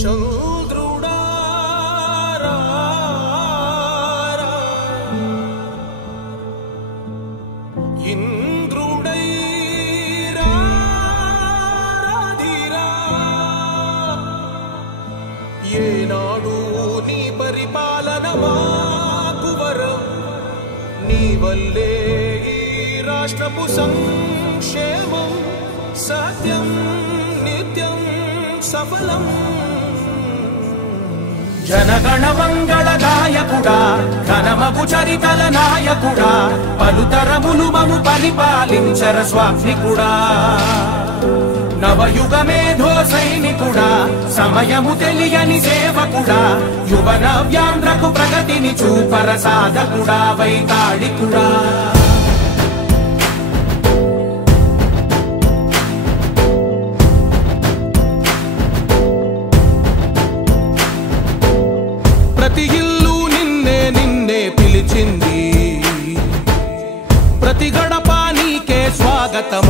చంద్రుడా ఇంద్రుడై రాధిరా ఏనాడు నీ పరిపాలన మాకు వరం నీ వల్లే ఈ రాష్ట్రపు సంక్షేమం సత్యం నిత్యం సఫలం జనగణ మంగళ గాయకుడా ఘనమగు చరితల నాయకుడా పలుతరములు మము పరిపాలించర స్వామికుడా నవయుగ మేధో సైనికుడా సమయము తెలియని సేవకుడా యువ నవ్యాంధ్రకు ప్రగతిని చూపర సాధకుడా వైతాళికుడా ప్రతి ఇల్లు నిన్నే నిన్నే పిలిచింది ప్రతి గడప నీకే స్వాగతం